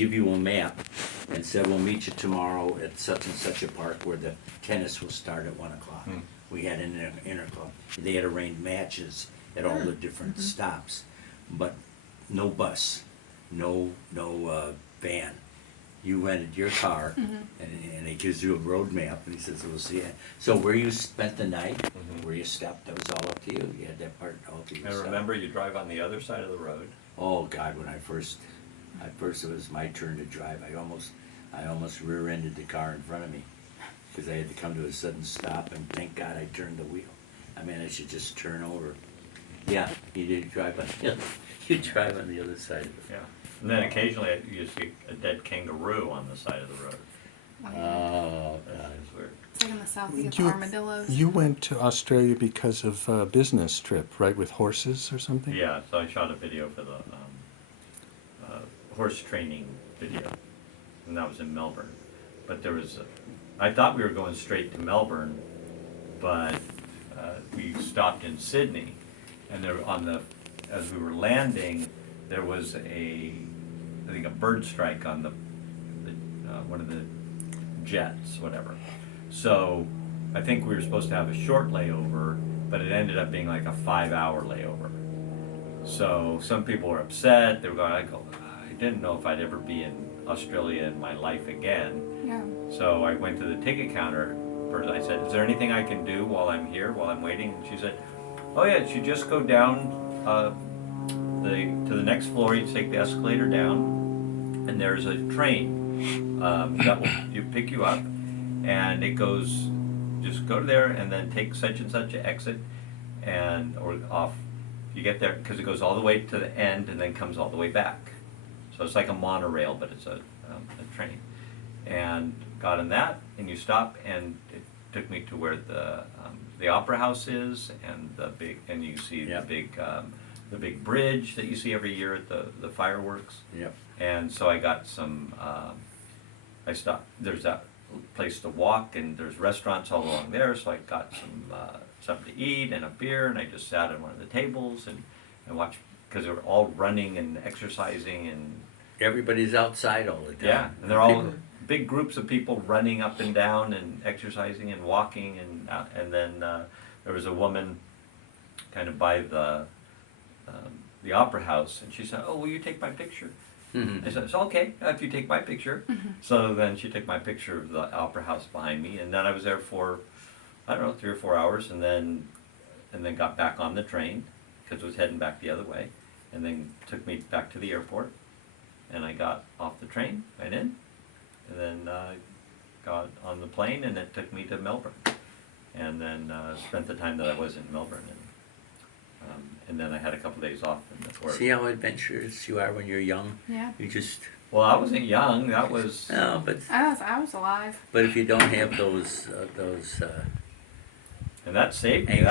give you a map and said, we'll meet you tomorrow at such and such a park where the tennis will start at 1 o'clock. We had an interclub. They had arranged matches at all the different stops, but no bus, no van. You rented your car, and he gives you a road map, and he says, we'll see you. So where you spent the night, where you stopped, that was all up to you. You had that part all to yourself. And remember, you drive on the other side of the road. Oh God, when at first it was my turn to drive. I almost rear-ended the car in front of me because I had to come to a sudden stop, and thank God I turned the wheel. I mean, I should just turn over. Yeah, you did drive on the other. You drive on the other side of it. Yeah. And then occasionally you see a dead kangaroo on the side of the road. Oh God. That's weird. It's like in the south, you have armadillos. You went to Australia because of a business trip, right, with horses or something? Yeah, so I shot a video for the horse training video, and that was in Melbourne. But I thought we were going straight to Melbourne, but we stopped in Sydney, and there as we were landing, there was I think a bird strike on the one of the jets, whatever. So I think we were supposed to have a short layover, but it ended up being like a 5-hour layover. So some people were upset. They were going, I didn't know if I'd ever be in Australia in my life again. Yeah. So I went to the ticket counter person. I said, is there anything I can do while I'm here, while I'm waiting? And she said, oh yeah, you just go down to the next floor, you take the escalator down, and there's a train that will pick you up, and it goes, just go there and then take such and such an exit, or off. You get there, because it goes all the way to the end and then comes all the way back. So it's like a monorail, but it's a train. And got in that, and you stop, and it took me to where the opera house is, and you see the big bridge that you see every year at the fireworks. Yep. And so I got some. I stopped. There's that place to walk, and there's restaurants all along there. So I got something to eat and a beer, and I just sat at one of the tables and watched, because they were all running and exercising, and Everybody's outside all the time. yeah, and they're all big groups of people running up and down and exercising and walking, and then there was a woman kind of by the opera house, and she said, "Oh, will you take my picture?" I said, "It's okay if you take my picture." So then she took my picture of the opera house behind me, and then I was there for, I don't know, 3 or 4 hours, and then got back on the train because it was heading back the other way, and then took me back to the airport, and I got off the train, went in, and then got on the plane, and it took me to Melbourne, and then spent the time that I was in Melbourne, and then I had a couple days off in the work. See how adventurous you are when you're young? Yeah. You just, Well, I wasn't young. That was no, but I was alive. if you don't have those and that saved me.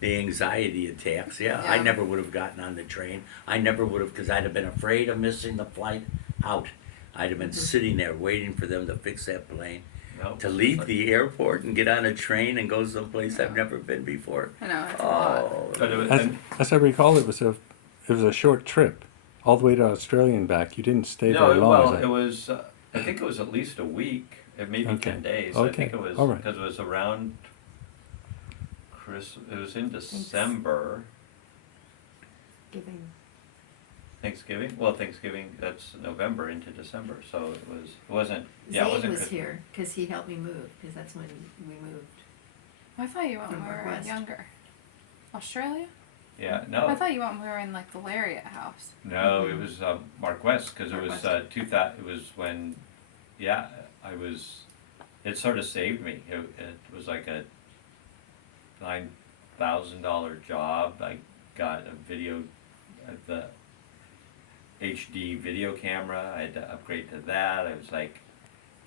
the anxiety attacks, I Yeah. never would have gotten on the train. I never would have, because I'd have been afraid of missing the flight out. I'd have been sitting there waiting for them to fix that plane, No, to leave the airport and get on a train and go someplace I've never been before. I know, it's a lot. Oh, But it was, As I recall, it was a short trip, all the way to Australia and back. You didn't stay very long. well, is it was. I think it was at least a week, maybe Okay. 10 days. I Okay. think it was All right. because it was around It was in December. Giving. Thanksgiving. Well, Thanksgiving, that's November into December, so it wasn't. Yeah, it Zane wasn't was Christmas. here because he helped me move, because that's when we moved. I thought you went when From we were West. younger. Australia? Yeah, no. I thought you went when we were in like the Lariat house. No, it was Mark West, because it Mark was West. 2000. It was when, yeah, it sort of saved me. It was like a $9,000 job. I got a video, the HD video camera. I had to upgrade to that. I was like,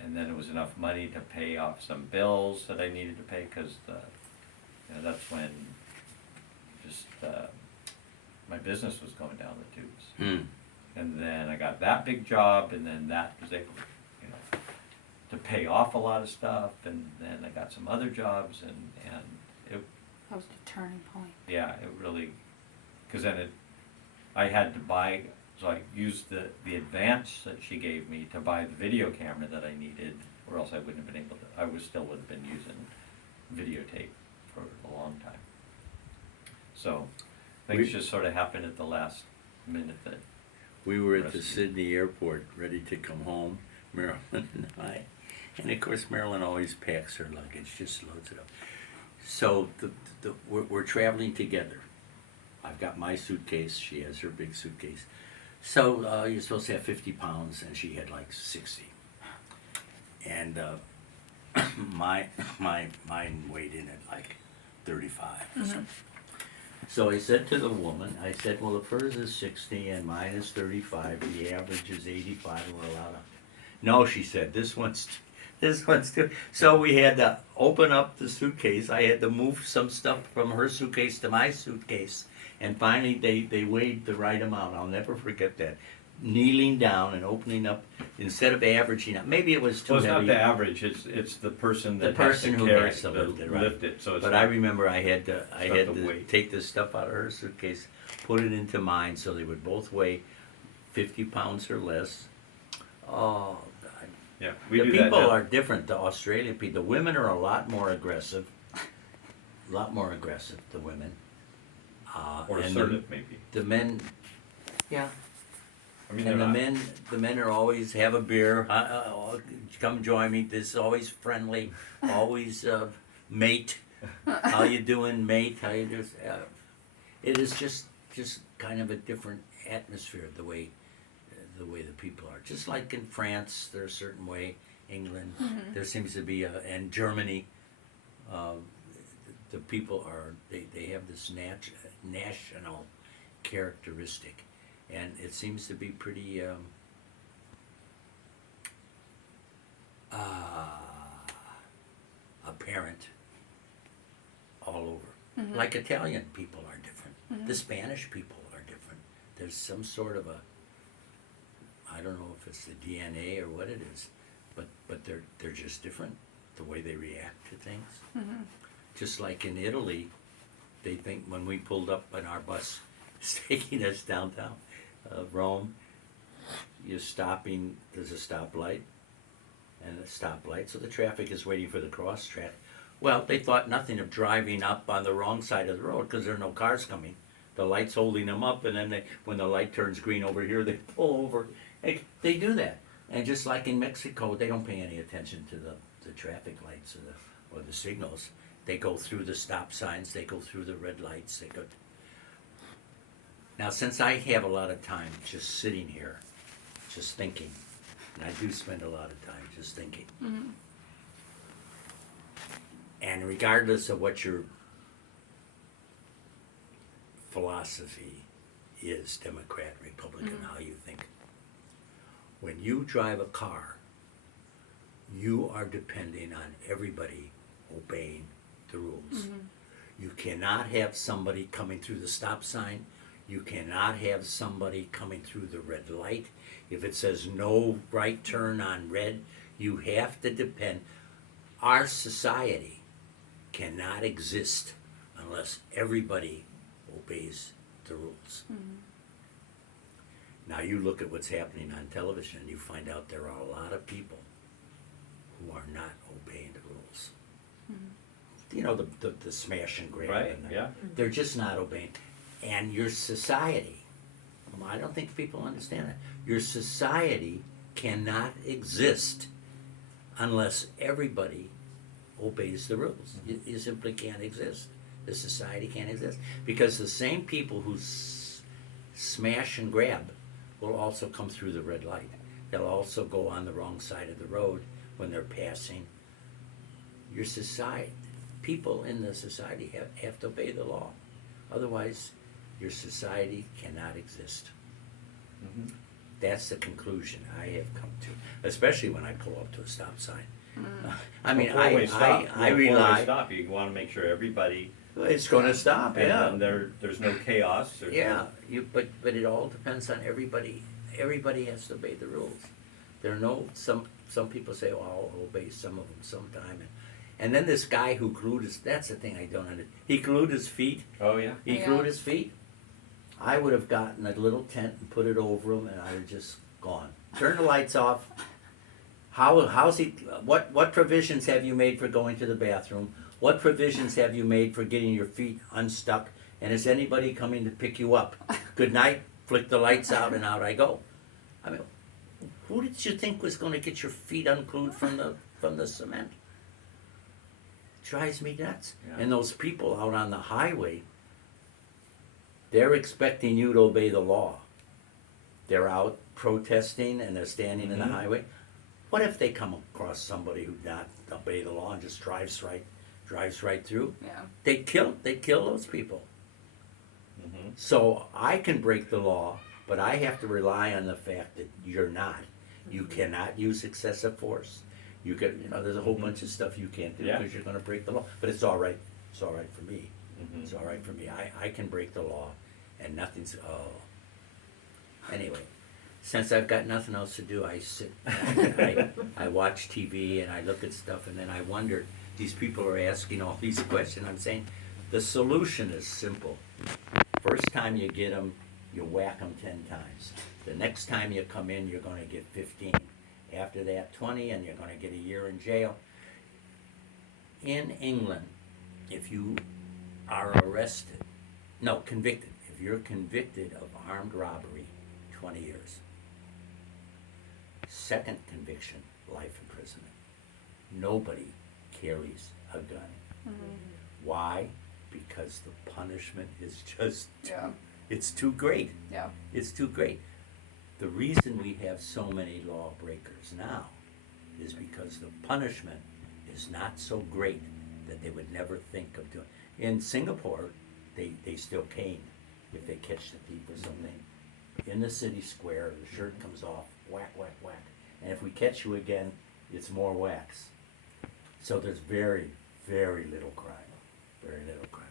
and then it was enough money to pay off some bills that I needed to pay, because that's when just my business was going down the tubes. And then I got that big job, and then that was able to pay off a lot of stuff, and then I got some other jobs, and it, That was the turning point. yeah, it really, because then I had to buy So I used the advance that she gave me to buy the video camera that I needed, or else I wouldn't have been able to, still would have been using videotape for a long time. So things We- just sort of happened at the last minute that, We were at the Rescue. Sydney airport, ready to come home, Marilyn and I. And of course, Marilyn always packs her luggage, just loads it up. So we're traveling together. I've got my suitcase, she has her big suitcase. So you're supposed to have 50 pounds, and she had like 60. And mine weighed in at like 35 or something. So I said to the woman, I said, well, if hers is 60 and mine is 35, the average is 85, and we're allowed up. No, she said, this one's too. So we had to open up the suitcase. I had to move some stuff from her suitcase to my suitcase. And finally, they weighed the right amount. I'll never forget that. Kneeling down and opening up, instead of averaging up, maybe it was too well, it's heavy. not the average, it's the person The that person has who to carry has to it, lift it, right. lift it, so it's But not, I remember I had not to the weight. take the stuff out of her suitcase, put it into mine, so they would both weigh 50 pounds or less. Oh, God. yeah, we The do that people now. are different, the Australian people. The women are a lot more aggressive. The women. Or and assertive, maybe. the men, yeah. I mean, And they're the not. men are always have a beer. Come join me. This is always friendly. Always mate. How you doing, mate? How you doing? It is just kind of a different atmosphere the way the people are. Just like in France, they're a certain way. England, there seems to be and Germany. The people are they have this national characteristic. And it seems to be pretty apparent all over. Like Italian people are different. The Spanish people are different. There's some sort of I don't know if it's the DNA or what it is, but they're just different, the way they react to things. Just like in Italy, they think when we pulled up on our bus taking us downtown Rome, you're stopping, there's a stoplight and a stoplight, so the traffic is waiting for the cross track. Well, they thought nothing of driving up on the wrong side of the road because there are no cars coming. The light's holding them up, and then when the light turns green over here, they pull over. They do that. And just like in Mexico, they don't pay any attention to the traffic lights or the signals. They go through the stop signs, they go through the red lights, they go. Now, since I have a lot of time just sitting here, just thinking, and I do spend a lot of time just thinking, and regardless of what your philosophy is, Democrat, Republican, how you think, when you drive a car, you are depending on everybody obeying the rules. You cannot have somebody coming through the stop sign. You cannot have somebody coming through the red light. If it says no right turn on red, you have to depend. Our society cannot exist unless everybody obeys the rules. Now you look at what's happening on television and you find out there are a lot of people who are not obeying the rules. You know, the smash and grab. Right, And yeah. they're just not obeying. And your society, I don't think people understand that. Your society cannot exist unless everybody obeys the rules. You simply can't exist. The society can't exist. Because the same people who smash and grab will also come through the red light. They'll also go on the wrong side of the road when they're passing. Your society, people in the society have to obey the law. Otherwise, your society cannot exist. That's the conclusion I have come to, especially when I pull up to a stop sign. I mean, Four-way stop. I Four-way rely. stop. You want to make sure everybody, It's going to stop. Yeah. and there's no chaos. There's Yeah. But it all depends on everybody. Everybody has to obey the rules. There are no some people say, "Oh, I'll obey some of them sometime," and then this guy who glued his. That's the thing I don't understand. He glued his feet. Oh yeah. He Yeah. glued his feet. I would have gotten a little tent and put it over them, and I would just gone. Turn the lights off. How's he? What provisions have you made for going to the bathroom? What provisions have you made for getting your feet unstuck? And is anybody coming to pick you up? Good night. Flick the lights out, and out I go. I mean, who did you think was going to get your feet unglued from the cement? Drives me nuts. Yeah. And those people out on the highway, they're expecting you to obey the law. They're out protesting and they're standing in the Mhm. highway. What if they come across somebody who not obey the law and just drives right through? Yeah. They'd kill those people. Mhm. So I can break the law, but I have to rely on the fact that you're not. You cannot use excessive force. You can, there's a whole Mhm. bunch of stuff you can't do Yeah. because you're going to break the law. But it's all right. It's all right for me. Mhm. It's all right for me. I can break the law, and nothing's. Oh. Anyway, since I've got nothing else to do, I sit back and I watch TV and I look at stuff, and then I wonder. These people are asking all these questions. I'm saying, the solution is simple. First time you get them, you whack them 10 times. The next time you come in, you're going to get 15. After that, 20, and you're going to get a year in jail. In England, if you are convicted, if you're convicted of armed robbery, 20 years. Second conviction, life imprisonment. Nobody carries a gun. Why? Because the punishment is just Yeah. it's too great. Yeah. It's too great. The reason we have so many lawbreakers now is because the punishment is not so great that they would never think of doing. In Singapore, they still cane if they catch the thief or something. In the city square, the shirt comes off, whack, whack, whack. And if we catch you again, it's more whacks. So there's very, very little crime. Very little crime.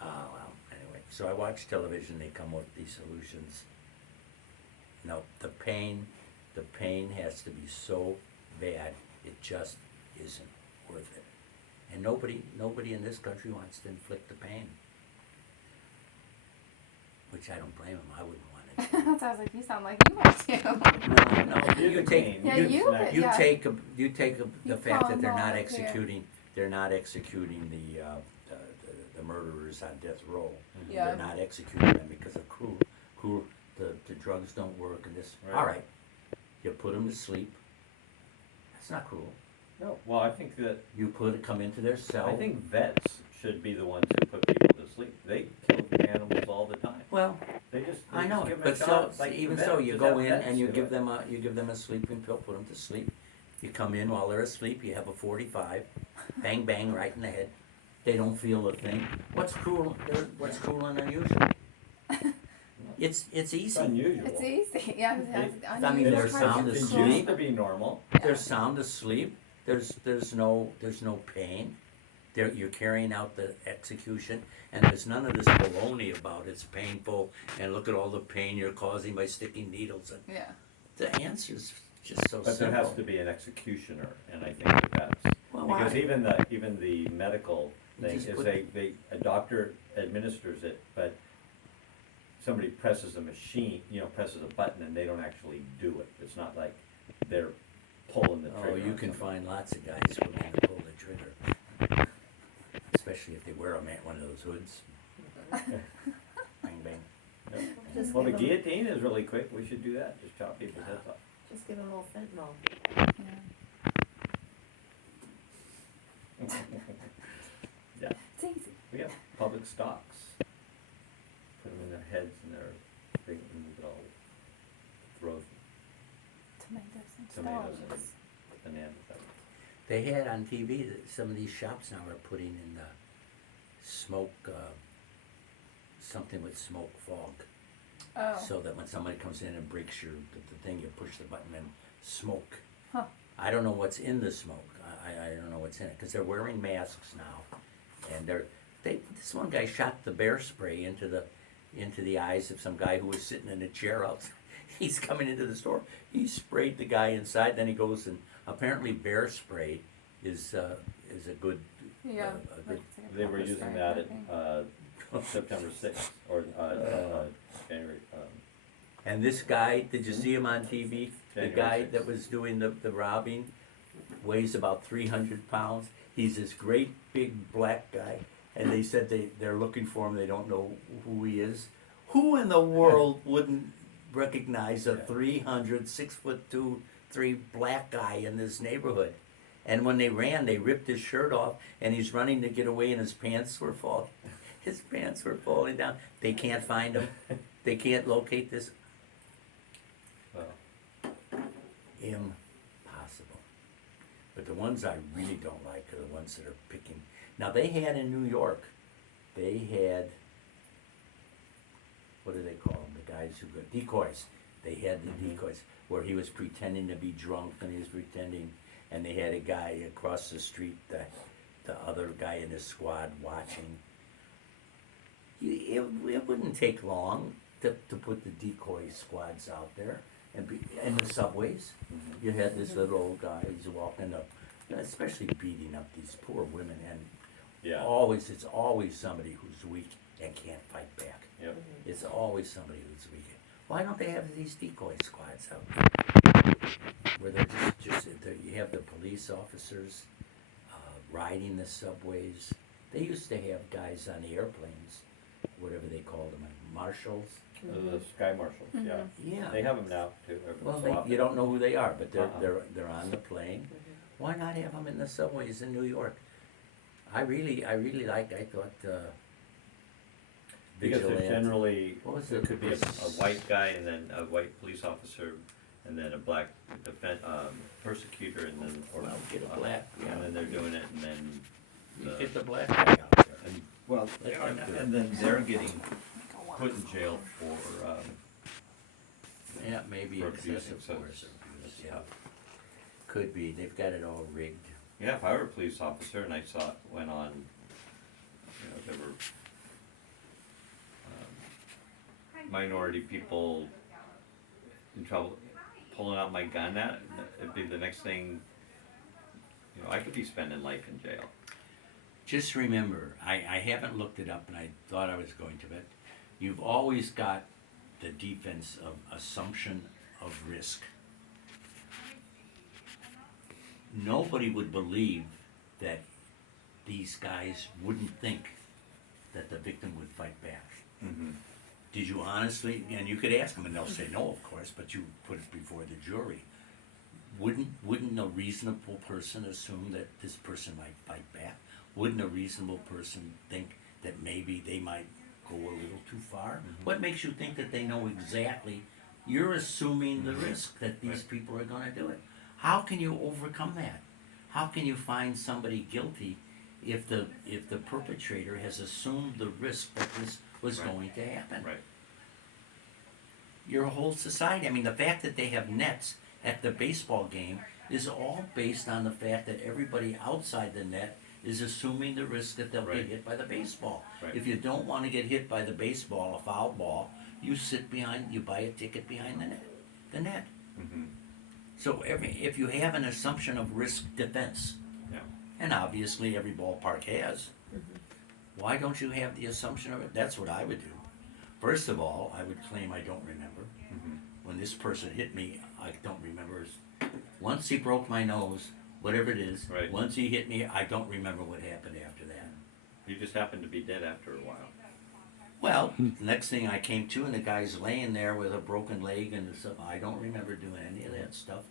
Well, anyway, so I watch television, they come up with these solutions. No, the pain has to be so bad, it just isn't worth it. And nobody in this country wants to inflict the pain. Which I don't blame them, I wouldn't want it. So I was like, you sound like you want to. No, You're you the take, pain. Yeah, You're you the snack. could- you yeah. take, the You fact that they're call not them all, yeah. they're not executing the murderers on death row. Yeah. They're not executing them because of the drugs don't work and this. Right. All right, you put them to sleep. That's not cruel. No, well, I think that, You come into their cell. I think vets should be the ones who put people to sleep. They kill animals all the time. Well, They just I know, give them but a so shot. It's like even vets, so, you just go have in vets and you do give it. them a sleeping pill, put them to sleep. You come in while they're asleep, you have a 45, bang bang right in the head. They don't feel a thing. What's cruel? What's cruel and unusual? It's It's easy. unusual. It's easy. Yeah. I mean, they're It's sound it asleep. used to be normal. They're sound asleep. There's no pain. You're carrying out the execution, and there's none of this baloney about it's painful and look at all the pain you're causing by sticking needles in. Yeah. The answer's just so But simple. there has to be an executioner, and I think that that's, Well, because why? even the medical You thing just is put- a doctor administers it, but somebody presses a machine, presses a button and they don't actually do it. It's not like they're pulling the trigger. Oh, you on can something. find lots of guys willing to pull the trigger, especially if they wear one of those hoods. Bang bang. Yeah. Just Well, the give 'em- guillotine is really quick. We should do that. Just chop people's heads off. Just give them a little fentanyl. Yeah. Yeah, It's easy. we have public stocks. Put them in their heads and their thing, and we could all throw Tomatoes and tomatoes and stones. bananas at them. They had on TV that some of these shops now are putting in the smoke, something with smoke fog. Oh. So that when somebody comes in and breaks the thing, you push the button and smoke. Huh. I don't know what's in the smoke. I don't know what's in it because they're wearing masks now, and this one guy shot the bear spray into the eyes of some guy who was sitting in a chair outside. He's coming into the store. He sprayed the guy inside. Then he goes and apparently bear spray is a good Yeah. a good Like it's like a They were pepper using spray that type thing. at September 6th, or January, And this guy, did you see him on TV? The January guy 6th. that was doing the robbing weighs about 300 pounds. He's this great big black guy, and they said they're looking for him. They don't know who he is. Who in the world wouldn't recognize a 300, 6'2", 3 black guy in this neighborhood? And when they ran, they ripped his shirt off, and he's running to get away, and his pants were falling. His pants were falling down. They can't find him. They can't locate this. well, Impossible. But the ones I really don't like are the ones that are picking. Now they had in New York, they had, what do they call them? The guys who go, decoys. They had the decoys where he was pretending to be drunk and he was pretending, and they had a guy across the street, the other guy in his squad watching. It wouldn't take long to put the decoy squads out there and be in the subways. You had this little old guy who's walking up, especially beating up these poor women, and yeah, it's always somebody who's weak and can't fight back. yep. It's always somebody who's weak. Why don't they have these decoy squads out there? Where they're you have the police officers riding the subways. They used to have guys on the airplanes, whatever they call them, marshals. The sky marshals, yeah. Yeah. They have them now too. every Well, so often. you don't know who they are, but Uh-uh. they're on the plane. Why not have them in the subways in New York? I thought Because vigilante. there's generally, What was there it? could be a white guy and then a white police officer and then a black persecutor and then, or. Well, get a black, yeah. And then they're doing it and then. You the- get the black guy out there. And, well, Let them do it. and then they're getting put in jail for, Yeah, maybe For abusing excessive such- force abuse, yeah. Could be, they've got it all rigged. yeah, if I were a police officer and I saw it went on, there were, minority people in trouble, pulling out my gun at, it'd be the next thing, I could be spending life in jail. Just remember, I haven't looked it up and I thought I was going to, but you've always got the defense of assumption of risk. Nobody would believe that these guys wouldn't think that the victim would fight back. Mm-hmm. Did you honestly, and you could ask them and they'll say no, of course, but you put it before the jury. Wouldn't a reasonable person assume that this person might fight back? Wouldn't a reasonable person think that maybe they might go a little too far? Mm-hmm. What makes you think that they know exactly? You're assuming the risk that these Right. people are gonna do it. How can you overcome that? How can you find somebody guilty if the perpetrator has assumed the risk that this was Right. going to happen? Right. Your whole society, I mean, the fact that they have nets at the baseball game is all based on the fact that everybody outside the net is assuming the risk that they'll Right. get hit by the baseball. Right. If you don't want to get hit by the baseball, a foul ball, you sit behind, you buy a ticket behind the net. Mm-hmm. So if you have an assumption of risk defense, Yeah. and obviously every ballpark has, why don't you have the assumption of it? That's what I would do. First of all, I would claim I don't remember. Mm-hmm. When this person hit me, I don't remember. Once he broke my nose, whatever it is, Right. once he hit me, I don't remember what happened after that. You just happened to be dead after a while. Well, the next thing I came to, and the guy's laying there with a broken leg and stuff. I don't remember doing any of that stuff.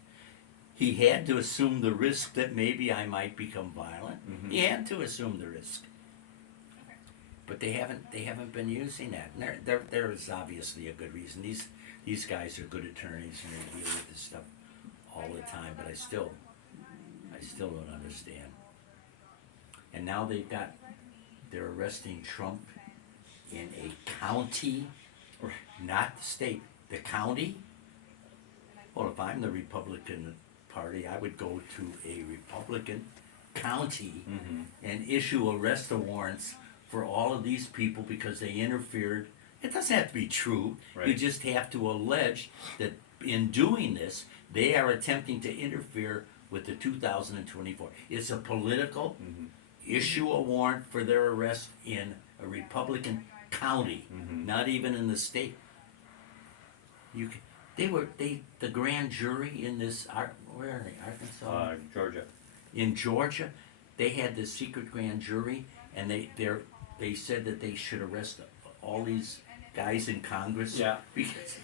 He had to assume the risk that maybe I might become violent. Mhm. He had to assume the risk. But they haven't been using that. And there is obviously a good reason. These guys are good attorneys and they deal with this stuff all the time. But I still don't understand. And now they're arresting Trump in a county, not the state, the county. Well, if I'm the Republican Party, I would go to a Republican county Mm-hmm. and issue arrest warrants for all of these people because they interfered. It doesn't have to be true. You Right. just have to allege that in doing this, they are attempting to interfere with the 2024. It's a political Mm-hmm. issue a warrant for their arrest in a Republican county, Mhm. not even in the state. You can, the grand jury in this, where are they, Arkansas? Georgia. In Georgia, they had this secret grand jury, and they said that they should arrest all these guys in Congress. Yeah. Because,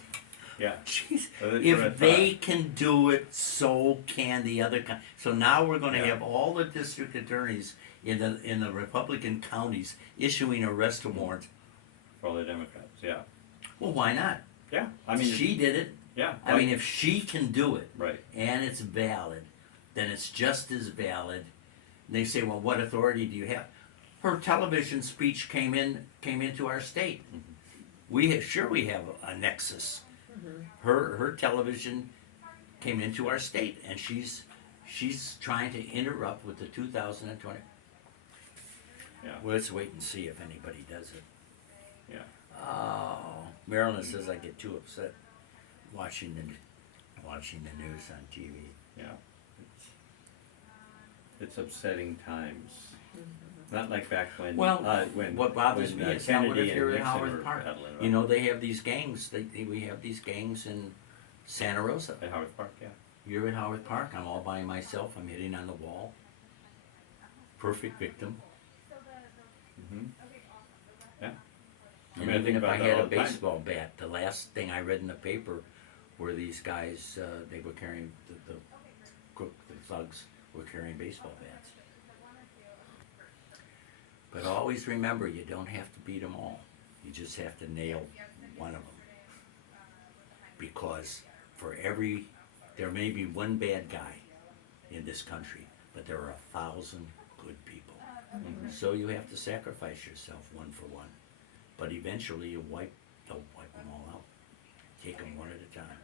Yeah. jeez, Well, that's what I if thought. they can do it, so can the other. So now we're going to Yeah. have all the district attorneys in the Republican counties issuing arrest warrants. For all the Democrats, yeah. Well, why not? Yeah, I mean, She did it. yeah. I mean, if she can do it, Right. and it's valid, then it's just as valid. And they say, well, what authority do you have? Her television speech came into our state. We have a nexus. Her television came into our state, and she's trying to interrupt with the 2020. Yeah, Well, let's wait and see if anybody does it. yeah. Oh, Marilyn says I get too upset watching the news on TV. Yeah. It's upsetting times. Not like back when, Well, when what bothers when, me is now what Kennedy if you're and in Nixon Howard were Park? battling You know, they have these gangs. We have these gangs in Santa Rosa. at Howard Park, yeah. You're at Howard Park. I'm all by myself. I'm hitting on the wall. Perfect victim. Mm-hmm. Yeah. I And mean, I even think if I about that had all a the time. baseball bat, the last thing I read in the paper were these guys. They were carrying the thugs were carrying baseball bats. But always remember, you don't have to beat them all. You just have to nail one of them. Because there may be one bad guy in this country, but there are 1,000 good people. Mhm. So you have to sacrifice yourself one for one. But eventually don't wipe them all out. Take them one at a time.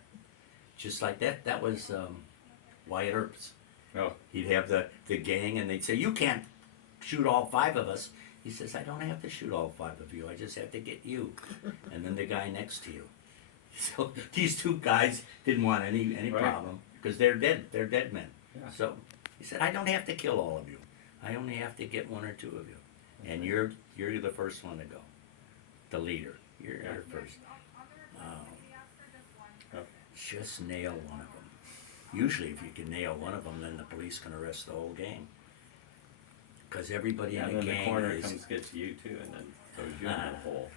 Just like that was Wyatt Earp's. Oh, He'd have the gang, and they'd say, you can't shoot all 5 of us. He says, I don't have to shoot all 5 of you. I just have to get you. And then the guy next to you. So these 2 guys didn't want any Right. problem because they're dead. They're dead men. yeah. So he said, I don't have to kill all of you. I only have to get 1 or 2 of you. And you're the first one to go. The leader. You're first. Okay. Just nail one of them. Usually if you can nail one of them, then the police can arrest the whole gang. Because everybody Yeah, in and the then the gang coroner is... comes gets you too, and then throws you in the hole.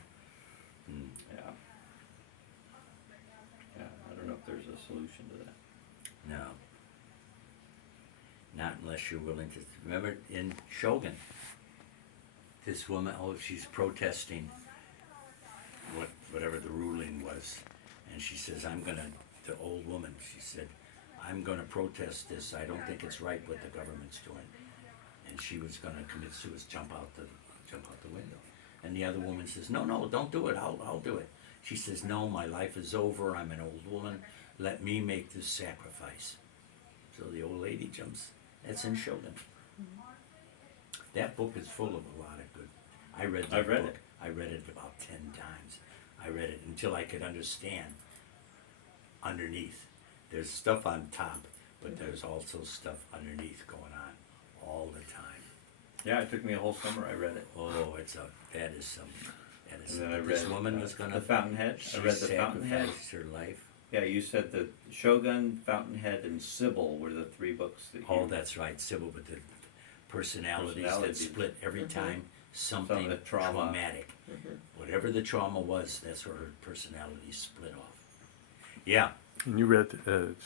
Hmm. Yeah. Yeah, I don't know if there's a solution to that. No. Not unless you're willing to... Remember in Shogun, this woman, she's protesting whatever the ruling was. And she says, the old woman, she said, I'm gonna protest this. I don't think it's right what the government's doing. And she was gonna commit suicide, jump out the window. And the other woman says, no, don't do it. I'll do it. She says, no, my life is over. I'm an old woman. Let me make this sacrifice. So the old lady jumps. That's in Shogun. That book is full of a lot of good. I read that I've read book. it. I read it about 10 times. I read it until I could understand underneath. There's stuff on top, but there's also stuff underneath going on all the time. Yeah, it took me a whole summer. I read it. Oh, that is some. And then I read This woman was gonna. The Fountainhead. She I read the Fountainhead. sacrificed her life. Yeah, you said that Shogun, Fountainhead, and Sybil were the 3 books that you... Oh, that's right, Sybil, with the personalities that Personalities. split every time something Something, trauma. traumatic. Whatever the trauma was, that's where her personality split off. Yeah, And you read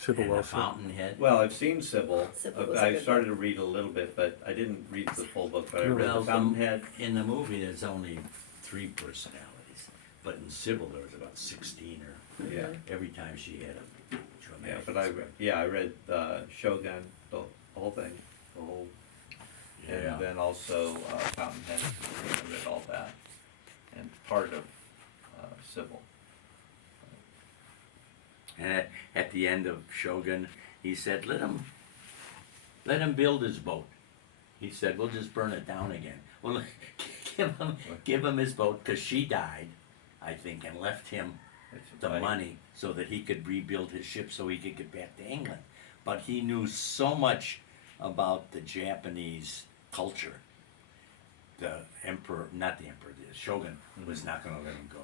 Sybil and the also? Fountainhead. Well, I've seen Sybil. Sybil was a I good started to read a little bit, but I didn't read the full book. But I No. read Well, the Fountainhead. In the movie, there's only 3 personalities, but in Sybil, there was about 16 or Yeah, every time she had a yeah, traumatic. but I read Shogun, the whole thing, the whole, Yeah. and then also Fountainhead. I read all that, and part of Sybil. And at the end of Shogun, he said, let him build his boat. He said, we'll just burn it down again. Well, give him his boat, because she died, I think, and left him the Right. money so that he could rebuild his ship so he could get back to England. But he knew so much about the Japanese culture the emperor, not the emperor, the shogun was not gonna let him go.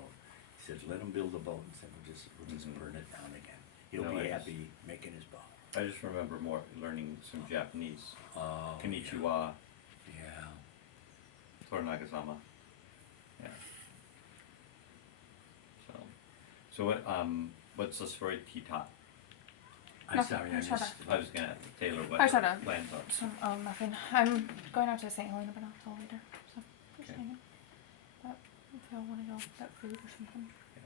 He said, let him build a boat, and said, we'll just burn it down again. He'll No, be I just- happy making his boat. I just remember more learning some Japanese. Oh, Konnichiwa, Yeah. Toranagasama. Yeah. So what, what's the story Tita? I'm Nothing, sorry, I I shut missed. I was gonna ask Taylor what I her shut up. plans are. So, nothing. I'm going out to St. Helena, but I'll tell later. So, just Okay. hanging. But if y'all want to go get food or something.